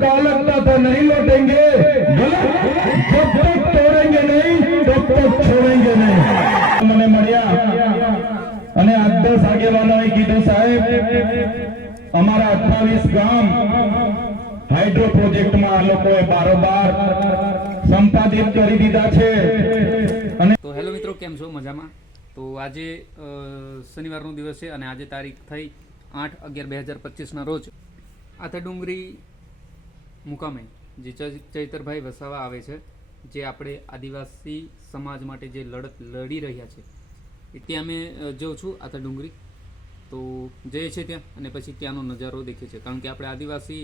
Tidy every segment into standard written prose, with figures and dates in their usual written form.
का अलग था नहीं लौटेंगे, गलत, जब तक तोड़ेंगे नहीं तब तक छोड़ेंगे नहीं। મને મળ્યા અને આ 10 આગેવાનોએ કીધું સાહેબ અમારા 28 ગામ હાઇડ્રો પ્રોજેક્ટમાં આ લોકોએ બારોબાર સંપાદિત કરી દીધા છે। અને તો હેલો મિત્રો, કેમ છો? મજામાં? તો આજે શનિવારનો દિવસ છે અને આજે તારીખ થઈ 8/11/2025 ના રોજ આથાડુંગરી મુકામે જે ચૈતરભાઈ વસાવા આવે છે, જે આપણે આદિવાસી સમાજ માટે જે લડત લડી રહ્યા છે ત્યાં અમે જાઉં છું આથાડુંગરી। તો જઈએ છીએ ત્યાં અને પછી ત્યાંનો નજારો દેખીએ છીએ, કારણ કે આપણે આદિવાસી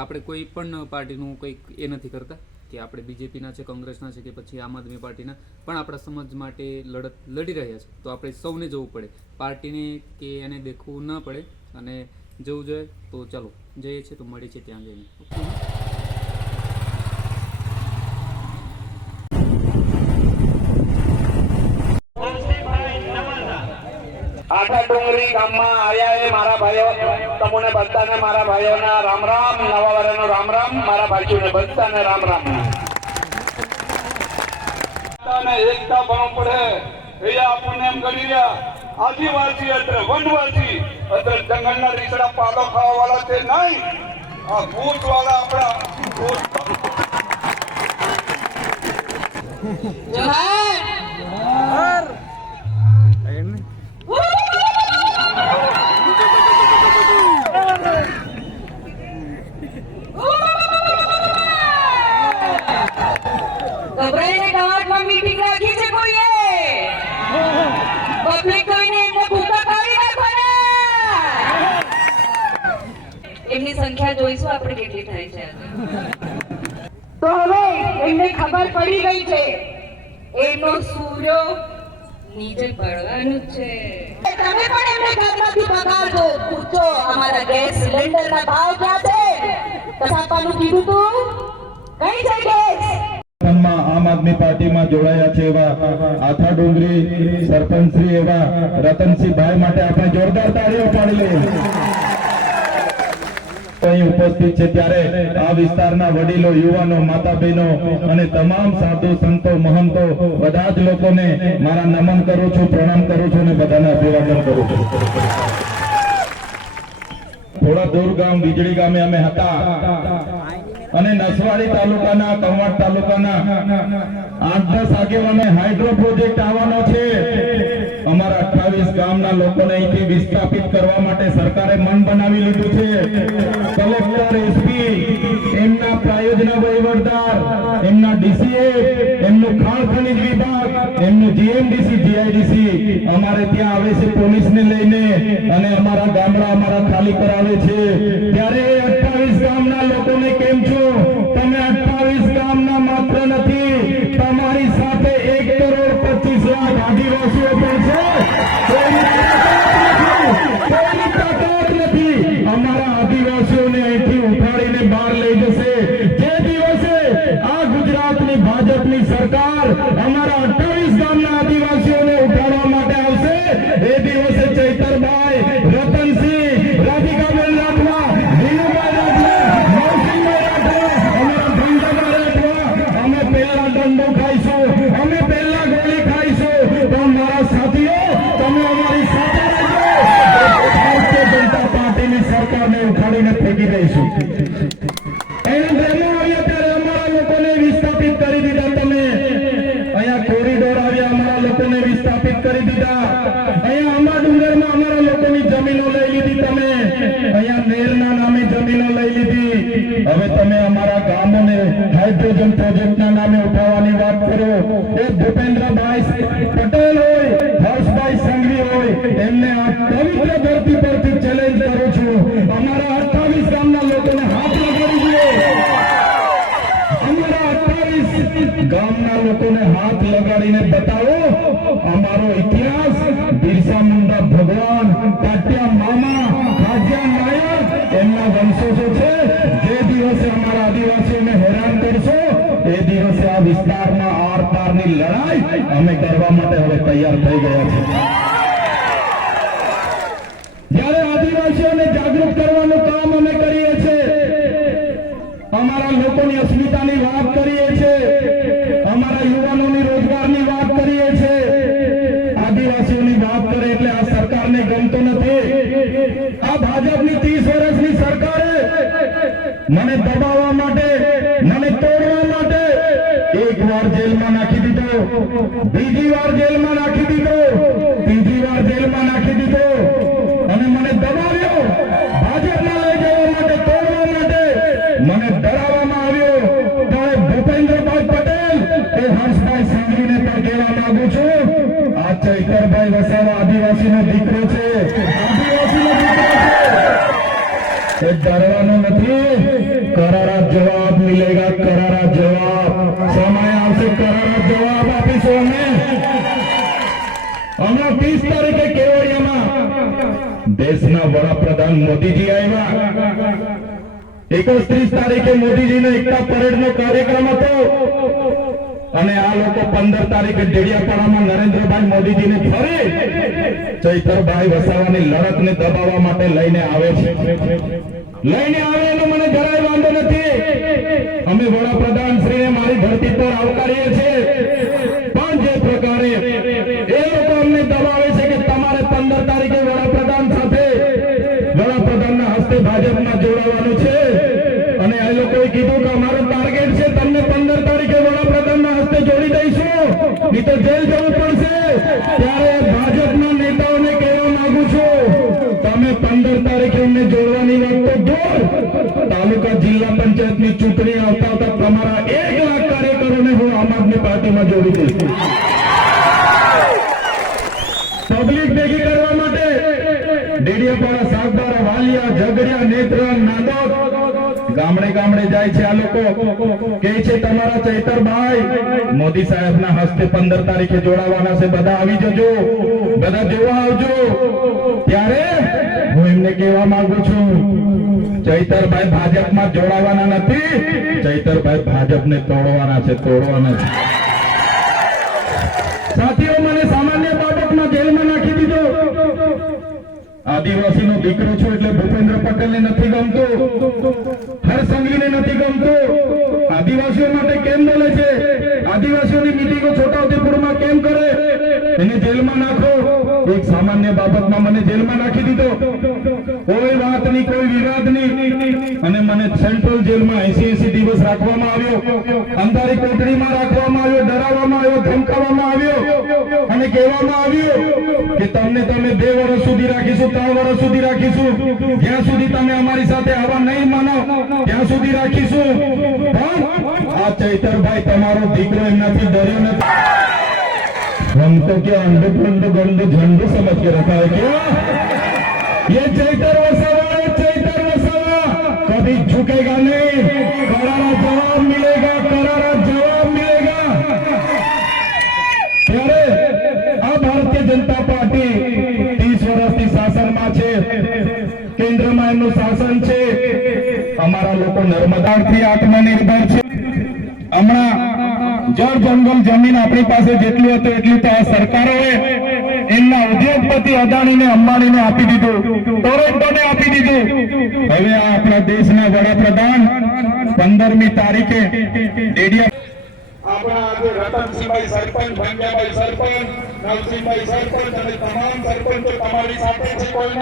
આપણે કોઈ પણ પાર્ટીનું કંઈક એ નથી કરતા કે આપણે બીજેપીના છે, કોંગ્રેસના છે કે પછી આમ આદમી પાર્ટીના, પણ આપણા સમાજ માટે લડત લડી રહ્યા છે। તો આપણે સૌને જવું પડે, પાર્ટીને કે એને દેખવું ન પડે અને જવું જોઈએ। તો ચાલો જઈએ છીએ, તો મળીએ છીએ ત્યાં જઈને। આથાડુંગરી ગામમાં આવ્યા એ મારા ભાઈઓ, તમને બધાને મારા ભાઈઓના રામ રામ, નવા વર્ષનો રામ રામ, મારા ભાઈઓને બધાને રામ રામ। એકતા ભણવું પડે એ આપણને એમ કરી રહ્યા આદિવાસી એટલે વનવાસી એટલે જંગલના રીસડા પાલો ખાવા વાળા છે નહીં, આ ભૂત વાળા આપણા ગભરાઈને ગામમાં મીટિંગ રાખી છે કોઈએ? પબ્લિક કોઈને એમને ભૂકા કાઢી નાખવાના। એમની સંખ્યા જોઈશું આપણે કેટલી થાય છે। તો હવે એમને ખબર પડી ગઈ છે એમનો સૂર્ય નીચે પડવાનું છે। તમે પણ એમને ઘરમાંથી પગારજો, પૂછો અમારા ગેસ સિલિન્ડરના ભાવ ક્યાં છે? કસાપાનું કીધું તું કઈ છે ગેસ? આમ આદમી પાર્ટીમાં જોડાયા છે એવા આથાડુંગરી સરપંચ શ્રી એવા રતનસિંહભાઈ માટે આપણે જોરદાર તાળીઓ પાડી લઈએ। અહીં ઉપસ્થિત છે ત્યારે આ વિસ્તારના વડીલો, યુવાનો, માતા બહેનો અને તમામ સાધુ સંતો, મહંતો બધા જ લોકોને મારા નમન કરું છું, પ્રણામ કરું છું અને બધાને અભિવાદન કરું છું। થોડા દૂર ગામ વીજળી ગામે અમે હતા અને નસવાડી તાલુકાના, કંવાડ તાલુકાના 8-10 આગેવાને હાઇડ્રો પ્રોજેક્ટ આવવાનો છે। અમારા 28 ગામના લોકોને અહીંથી વિસ્થાપિત કરવા માટે સરકારે મન બનાવી લીધું છે। કલેક્ટર, એસપી, એમના પ્રાયોજના વહીવટદાર, એમના ડીસીએ, એમનું ખાણ ખનીજ વિભાગ, એમનું જીએમડીસી, જીઆઈડીસી અમારે ત્યાં આવે છે પોલીસને લઈને અને અમારા ગામડા અમારા ખાલી કરાવે છે। ત્યારે 28 ગામના લોકોને કેમ છો? તમે 28 ગામના માત્ર નથી, તમારી સાથે 1,25,00,000 આદિવાસીઓ પણ છે। કોઈની તાકાત નથી અમારા આદિવાસીઓને અહીંથી ઉઠાડીને બહાર લઈ જશે। જે દિવસે આ ગુજરાતની ભાજપની સરકાર અમારા 28 ગામના આદિવાસીઓને ઉઠાડવા માટે આવશે, એ દિવસે ચૈતરભાઈ, રતનસિંહ, રાધિકાબેન રાઠવા, દિનુભાઈ રાઠવા, નરસિંહભાઈ રાઠવા, અમારા ભીંડાભાઈ રાઠવા, અમે પહેલા દંડો ખાઈશું, અમે પહેલા ગોળી ખાઈશું। તો મારા સાથીઓ, તમે અમારી સાથે રહેજો, ભારતીય જનતા પાર્ટીની સરકારને ઉખાડીને ફેંકી દઈશું। એનો ડેમો આવ્યો ત્યારે અમારા લોકોને વિસ્થાપિત કરી દીધા। તમે અહીંયા કોરિડોર આવ્યા, અમારા લોકોને વિસ્થાપિત કરી દીધા। અહીંયા આંબા ડુંગરમાં અમારા લોકોની જમીનો લઈ લીધી તમે, અહીંયા નેરના નામે જમીનો લઈ લીધી। હવે તમે અમારા ગામોને હાઇડ્રોજન પ્રોજેક્ટના નામે ઉઠાવવાની વાત કરો। એ ભૂપેન્દ્રભાઈ પટેલ હોય, હર્ષભાઈ સંઘવી હોય, એમને આ પવિત્ર ધરતી પરથી ચેલેન્જ કરું છું, અમારા 28 ગામના લોકોને હાથ લગાડી દો। અમારા 28 ગામના લોકોને હાથ લગાડીને બતાવો અમારો ઇતિહાસ, બિરસા મુંડા ભગવાન, પાટિયા મામા, ખાજિયા નાયક એમના વંશજો છે। જે દિવસે અમારા આદિવાસીઓને હેરાન કરશો એ દિવસે આ વિસ્તારમાં આર પારની લડાઈ અમે કરવા માટે હવે તૈયાર થઈ ગયા છે। જ્યારે આદિવાસીઓને જાગૃત કરવાનું કામ અમે કરીએ છીએ અમારા લોકોની અસ્મિતાની વાત કરીએ છીએ, અમારા યુવાનોની રોજગારની વાત કરીએ છીએ, આદિવાસીઓની વાત કરે એટલે આ સરકારને ગમતું નથી. આ ભાજપની 30 વર્ષની સરકારે મને દબાવવા માટે, મને તોડવા માટે એક વાર જેલમાં નાખી દીધો, બીજી વાર જેલમાં નાખી દીધો, ત્રીજી વાર જેલમાં નાખી દીધો અને મને દબાવ્યો. ભાજપમાં લઈ જવા માટે, તોડવા માટે મને ડરાવવામાં આવ્યો. ત્યારે ભૂપેન્દ્રભાઈ પટેલ એ હર્ષભાઈ સંઘવીને પણ કહેવા માંગુ છું, આ ચૈતરભાઈ વસાવા આદિવાસીનો દીકરો છે, આદિવાસીનો દીકરો છે. એ ડરવાનો નથી. કરારા જવાબ મિલેગા, કરારા જવાબ. સમય આવશે, કરારા જવાબ આપીશું અમે. હમણાં 30 તારીખે કેવડિયામાં દેશના વડાપ્રધાન મોદીજી આવ્યા. 31 તારીખે મોદીજીનો એકતા પરેડનો કાર્યક્રમ હતો અને આ લોકો 15 તારીખે ડેડિયાપાડામાં નરેન્દ્રભાઈ મોદીજીને ફરી ચૈતરભાઈ વસાવાની લડતને દબાવવા માટે લઈને આવે છે. લઈને આવે એનો મને જરાય વાંધો નથી. અમે વડાપ્રધાન શ્રીને મારી ધરતી પર આવકારીએ છીએ, પણ જે પ્રકારે એ લોકો અમને દબાવે છે કે તમારે 15 તારીખે વડાપ્રધાન સાથે, વડાપ્રધાનના હસ્તે ભાજપમાં જોડાવાનું છે અને એ લોકોએ કીધું કે અમારું ટાર્ગેટ છે તમને 15 તારીખે વડાપ્રધાનના હસ્તે જોડી દઈશું, નહીં તો જેલ જવું પડશે. ત્યારે ભાજપના નેતાઓને કહેવા માંગુ છું, તમે 15 તારીખે અમને જોડવાની વાત તો દૂર, તાલુકા જિલ્લા પંચાયતની ચૂંટણી આવતા તમારા 1 લાખ કાર્યકરોને હું આમ આદમી પાર્ટીમાં જોડી દઈશ. પબ્લિક ભેગી કરવા માટે ડેડિયાપાડા, સાગબારા, વાલિયા, ઝઘડિયા, નેત્રંગ, નાંદોદ ગામડે ગામડે જાય છે. આ લોકો કહે છે તમારા ચૈતરભાઈ મોદી સાહેબના હસ્તે 15 તારીખે જોડાવાના છે, બધા આવી જજો, બધા જોવા આવજો. ત્યારે હું એમને કહેવા માંગુ છું, ચૈતરભાઈ ભાજપમાં જોડાવાના નથી, ચૈતરભાઈ ભાજપને તોડવાના છે, તોડવાના છે. સાથીઓ, મને સામાન્ય બાબતમાં જેલમાં નાખી દીધો. આદિવાસીનો દીકરો છું એટલે ભૂપેન્દ્ર પટેલને નથી ગમતું, હર્ષ સંઘવીને નથી ગમતું. આદિવાસીઓ માટે કેમ બોલે છે, આદિવાસીઓની મિટિંગો છોટાઉદેપુરમાં કેમ કરે, એને જેલમાં નાખો. એક સામાન્ય બાબતમાં મને જેલમાં નાખી દીધો, કોઈ વાત નહીં, કોઈ વિવાદ નહીં, અને મને સેન્ટ્રલ જેલમાં 80 દિવસ રાખવામાં આવ્યો, અંધારી કોટડીમાં રાખવામાં આવ્યો, ડરાવવામાં આવ્યો, ધમકાવવામાં આવ્યો અને કહેવામાં આવ્યું કે તમને તમે 2 વર્ષ સુધી રાખીશું, 3 વર્ષ સુધી રાખીશું, જ્યાં સુધી તમે અમારી સાથે આવા નહીં માનો ત્યાં સુધી રાખીશું. પણ આ ચૈતરભાઈ તમારો દીકરો એમનાથી ડર્યો નથી. हमको क्या अंडे फंड गंड झंड समझ के रखा है क्या? ये चैतर वसावा कभी झुकेगा नहीं. करारा जवाब मिलेगा, करारा जवाब मिलेगा. ત્યારે આ ભારતીય જનતા પાર્ટી 30 વર્ષથી શાસનમાં છે, કેન્દ્રમાં એમનું શાસન છે. અમારા લોકો નર્મદાથી આત્મનિર્ભર છે. હમણાં જળ જંગલ જમીન આપણી પાસે જેટલું હતું એટલું તો આ સરકારોએ એમના ઉદ્યોગપતિ અદાણીને, અંબાણીને આપી દીધું, ટોરેન્ટોને આપી દીધું. હવે આ આપણા દેશના વડાપ્રધાન 15મી તારીખે આપણા આજે રતનસિંહભાઈ સરપંચ, ભંગ્યાભાઈ સરપંચ, નવસિંહભાઈ સરપંચ અને તમામ સરપંચો તમારી સાથે છે. કોઈ